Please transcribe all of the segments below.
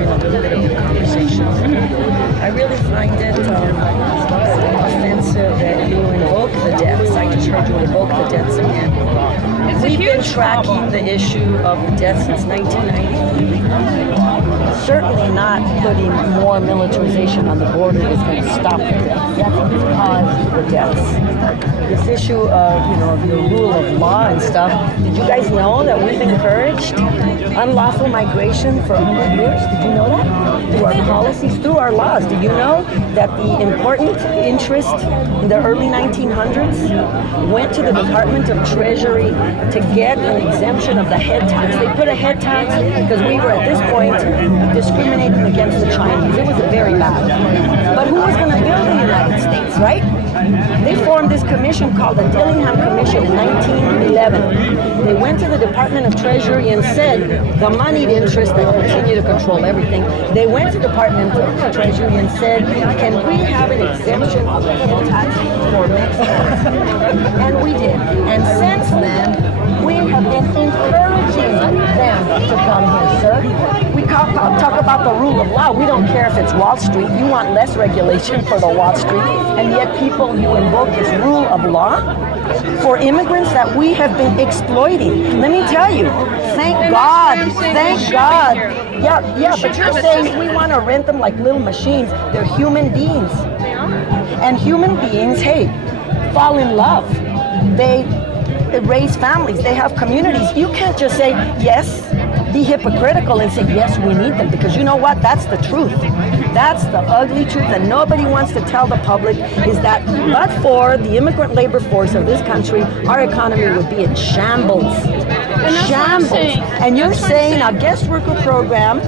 in a little bit of a conversation. I really find it offensive that you invoke the deaths. I just heard you invoke the deaths again. We've been tracking the issue of the deaths since 1993. Certainly not putting more militarization on the border is going to stop the deaths. That's going to cause the deaths. This issue of, the rule of law and stuff, did you guys know that we've encouraged unlawful migration for 100 years? Did you know that? Through our policies, through our laws. Did you know that the important interest in the early 1900s went to the Department of Treasury to get an exemption of the head tax? They put a head tax because we were at this point discriminating against the Chinese. It was very bad. But who was going to build the United States, right? They formed this commission called the Dillingham Commission in 1911. They went to the Department of Treasury and said the moneyed interests that continue to control everything. They went to the Department of Treasury and said, can we have an exemption of the head tax for Mexicans? And we did. And since then, we have been encouraging them to come here, sir. We talk about the rule of law. We don't care if it's Wall Street. You want less regulation for the Wall Street, and yet you invoke this rule of law for immigrants that we have been exploiting. Let me tell you, thank God. Yeah, but you're saying we want to rent them like little machines. They're human beings. And human beings, fall in love. They raise families. They have communities. You can't just say, yes, be hypocritical and say, yes, we need them, because you know what? That's the truth. That's the ugly truth that nobody wants to tell the public, is that but for the immigrant labor force of this country, our economy would be in shambles. Shambles. And you're saying a guest worker program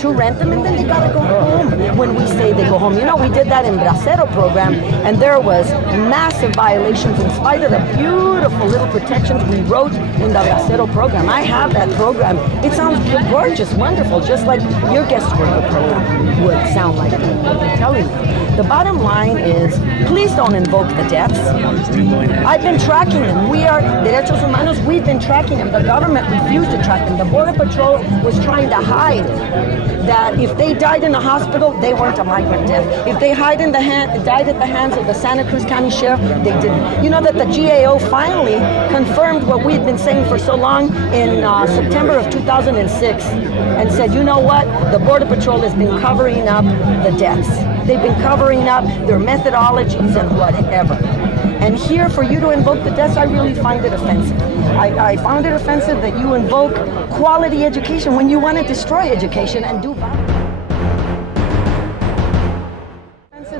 to rent them, and then they gotta go home when we say they go home. We did that in Bracero program, and there was massive violations in spite of the beautiful little protections we wrote in the Bracero program. I have that program. It sounds gorgeous, wonderful, just like your guest worker program would sound like. I'm telling you. The bottom line is, please don't invoke the deaths. I've been tracking them. We are Derechos Humanos. We've been tracking them. The government refused to track them. The Border Patrol was trying to hide that if they died in a hospital, they weren't a migrant death. If they died at the hands of the Santa Cruz County Sheriff, they didn't. You know that the GAO finally confirmed what we had been saying for so long in September of 2006 and said, you know what? The Border Patrol has been covering up the deaths. They've been covering up their methodologies and whatever. And here, for you to invoke the deaths, I really find it offensive. I found it offensive that you invoke quality education when you want to destroy education and do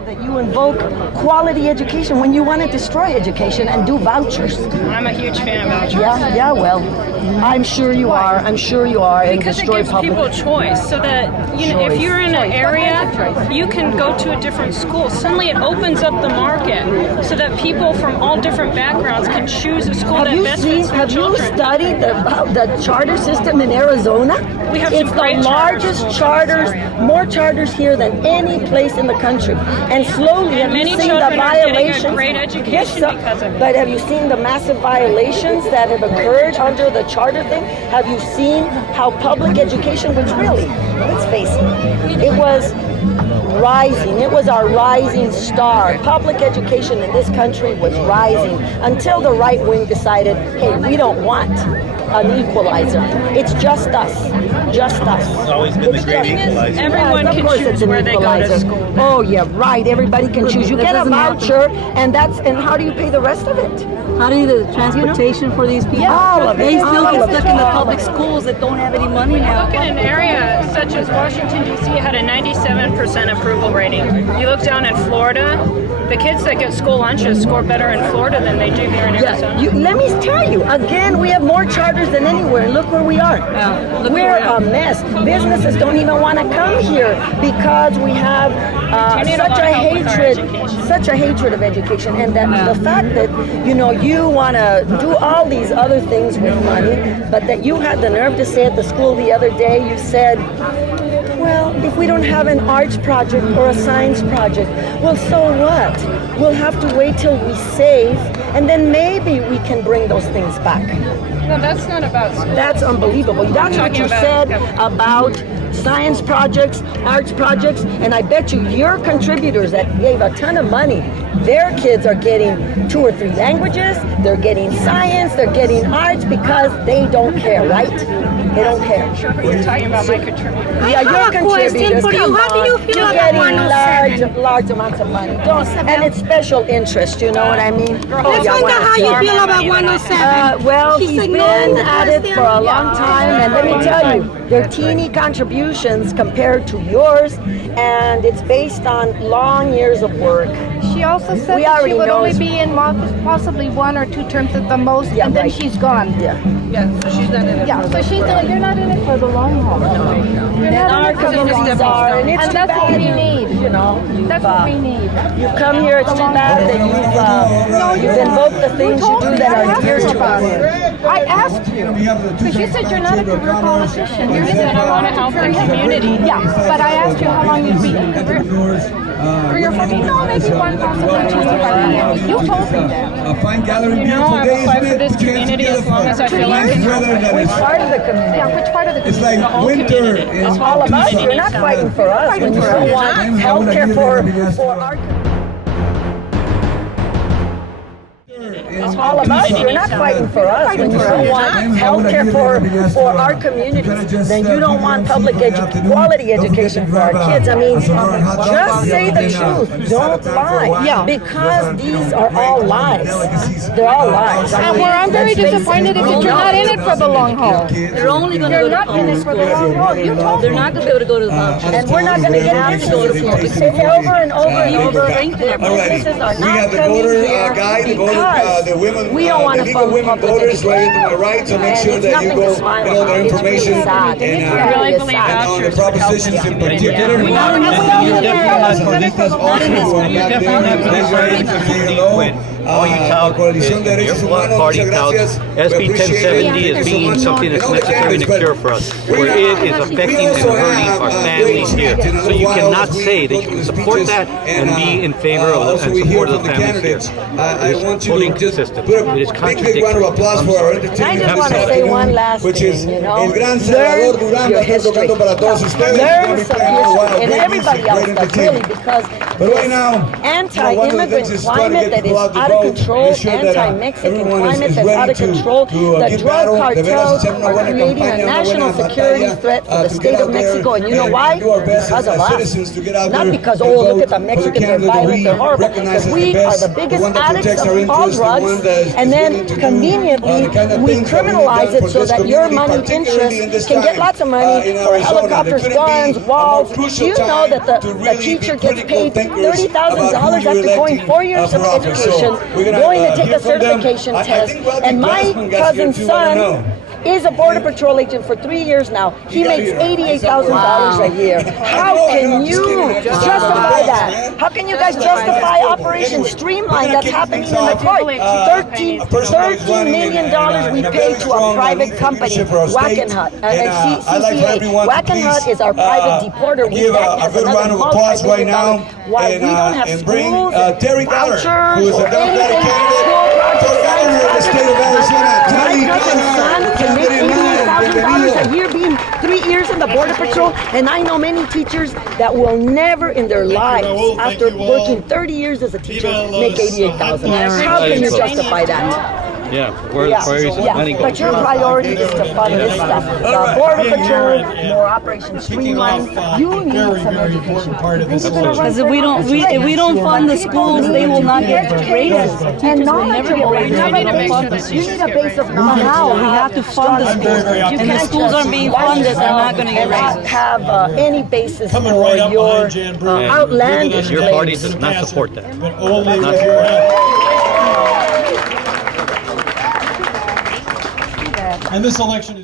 that you invoke quality education when you want to destroy education and do vouchers. I'm a huge fan of vouchers. Yeah, well, I'm sure you are. I'm sure you are. Because it gives people choice, so that if you're in an area, you can go to a different school. Suddenly it opens up the market so that people from all different backgrounds can choose a school that best fits their children. Have you studied the charter system in Arizona? We have it's the largest charters, more charters here than any place in the country. And slowly, have you seen the violations? A great education because of it. But have you seen the massive violations that have occurred under the charter thing? Have you seen how public education, which really, let's face it was rising. It was our rising star. Public education in this country was rising until the right wing decided, hey, we don't want an equalizer. It's just us. Just us. It's always been the great equalizer. Everyone can choose where they go to school. Oh yeah, right. Everybody can choose. You get a voucher, and how do you pay the rest of it? How do you do the transportation for these people? All of it. They still get stuck in the public schools that don't have any money now. Look at an area such as Washington, D.C. had a 97% approval rating. You look down in Florida, the kids that get school lunches score better in Florida than they do here in Arizona. Let me tell you, again, we have more charters than anywhere. Look where we are. We're a mess. Businesses don't even want to come here because we have such a hatred of education, and that the fact that you want to do all these other things with money, but that you had the nerve to say at the school the other day, you said, well, if we don't have an arts project or a science project, well, so what? We'll have to wait till we save, and then maybe we can bring those things back. No, that's not about school. That's unbelievable. That's what you said about science projects, arts projects, and I bet you your contributors that gave a ton of money, their kids are getting 2 or 3 languages, they're getting science, they're getting arts because they don't care, right? They don't care. I'm sure you're talking about my contributors. Yeah, your contributors. for you. Come How do on. you feel You're about getting 107? large amounts of money. And it's special interest, you know what I mean? Let's find out how you feel about 107. Well, She's he's been ignoring the at it for a long time, and let me tell you, they're teeny contributions compared to yours, and it's based on long years of work. She also said We that she already would know only it's- be in possibly 1 or 2 terms at the most, Yeah, and then right. she's gone. Yeah. So you're not in it for the long haul. You're And not our in it for the long communities haul. are, and it's And too that's what bad we need. you know, That's what we need. you've come here, it's too bad that you've invoked the things you do that are dear to us. I asked you, because you said you're not a career politician. You said I want to help the community. Yeah, but I asked you how long you'd be in career. 3 or 4, no, maybe 1, possibly 2 by the end. You told me that. A fine gallery, You know, I've applied for this community as long as I feel like I can help it. Which part of the community? Yeah, which part of the It's like winter in It's all about you. You're not fighting for us when you don't want health care for our It's all about you. You're not fighting for us when you don't want health care for our communities. Then you don't want public quality education for our kids. I mean, just say the truth. Don't lie. Yeah. Because these are all lies. They're all lies. I And mean, where I'm very let's face it. disappointed is that you're not in it for the long haul. They're only going to You're go to not in public it for the long haul. You told They're me. not going to be able to go to the public. And we're not going to get businesses. We say it over and over and over. Their businesses are We not have the coming voter here guy, the voter, because the women, we don't want the to legal fund women public voters right education. into my right, so make And sure it's that you nothing go, to smile their about. It's really information sad. I and really believe on the vouchers would help the propositions in community. particular. Yeah. We are- are- we are- This is also what we have there. All you tout is your party touts SB 1070 as being something that's necessary to cure for us, where it is affecting and hurting our families here. So you cannot say that you can support that and be in favor of and support of the families here. I want you to just System. put It is a big round of applause for our And I entertainment just want to this say afternoon, one last which is thing, you know, El Gran Salvador learn Durán your va a estar history. tocando para todos ustedes. Learn some history, and everybody else Great does, really, entertainment. because But right now, this one of the anti-immigrant things is trying to climate get that is people out to out of vote, control, make sure that, anti-Mexican everyone climate is that's out of ready to control, the give drug battle. De veras, cartels hacer una are buena creating a campaña, una national buena security batalla, threat for the to state get of out there Mexico, and you know and why? do our best Because as of us. citizens to get out Not there because, and oh, look vote at the for the Mexicans, they're candidate that violent, we they're horrible, recognize because as the we are best, the the biggest one that addicts protects our of all interests, the drugs, one that is and then willing to do, conveniently the kind of we things that we've criminalize done it for so this that your community, money particularly in interest this can get time, lots of money in for Arizona. helicopters, There couldn't guns, be a more walls. crucial You know time that to the really be teacher gets critical paid thinkers $30,000 about who after you're going electing, 4 years of for office. So education, we're gonna, going to take hear a from them. certification I test, think Rodney and my Glassman got cousin's here too, I don't son know. is a border patrol agent for 3 years now. He got makes here. $88,000 a year. How can you justify that? How can you guys justify Operation Streamline that's happening in the court? $13 million we pay to a private company, Wackenhut, and CCA. Wackenhut is our private deporter. We Give that a has good round another of applause right now. Why we don't have and bring schools, Terry Dollar, vouchers, who is or a Democratic anything, candidate school projects, for governor of the state of Arizona. my Terry cousin's son can make $88,000 a year being 3 years in the Border Patrol, and I know many teachers that will never in their lives, after working 30 years as a teacher, make $88,000. How can you justify that? Yeah, where the priorities of money go. But your priority is to fund this stuff. The Border Patrol, more Operation Streamline. You need some education. Because if we don't fund the schools, they will not get raises. And Teachers will knowledge never get raises. you need to make sure that you need a base of knowledge. How? We have to fund the schools. And the schools aren't being funded, they're not going to get and not raises. have any basis for right up your behind Jan Brewer. outlandish Your party claims. does not support that. But only Not with your help. And this election is